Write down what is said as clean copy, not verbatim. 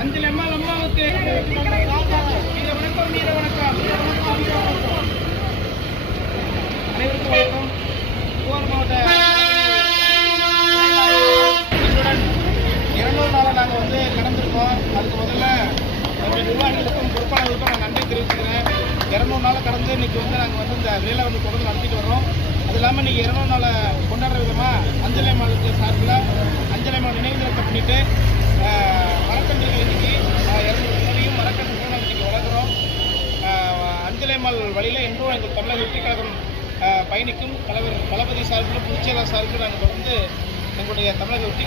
அஞ்சல் எம்எல் அம்மாவுக்கு வீர வணக்கம், வீர வணக்கம். அனைவருக்கும் வணக்கம். திருவாரூர் மாவட்ட எங்களுடன் 200 நாளை நாங்கள் கடந்திருக்கோம். அதுக்கு முதல்ல நம்முடைய நிர்வாகிகளுக்கும் பொறுப்பாளர்களுக்கும் நான் நன்றி தெரிவிச்சுக்கிறேன். 200 நாளை கடந்து இன்னைக்கு நாங்கள் இந்த வேலை தொடர்ந்து நடத்திட்டு வரோம். அது இல்லாமல் இன்னைக்கு 200 நாளை கொண்டாடுற விதமாக அஞ்சலை மாலுக்கு சார்பில் அஞ்சலை மால் நினைவு நிறுத்தம் பண்ணிட்டு மரக்கன்றுகள் இன்னைக்கு 200 மரக்கன்றுகள் நாங்கள் இன்னைக்கு வளர்க்குறோம். அஞ்சலை மால் வழியில் என்றும் எங்கள் தமிழக வெற்றி கழகம் பயணிக்கும் தலைவர் தளபதி சார்பில் பொதுச்செயலாளர் சார்பில் நாங்கள் தொடர்ந்து எங்களுடைய தமிழக வெற்றி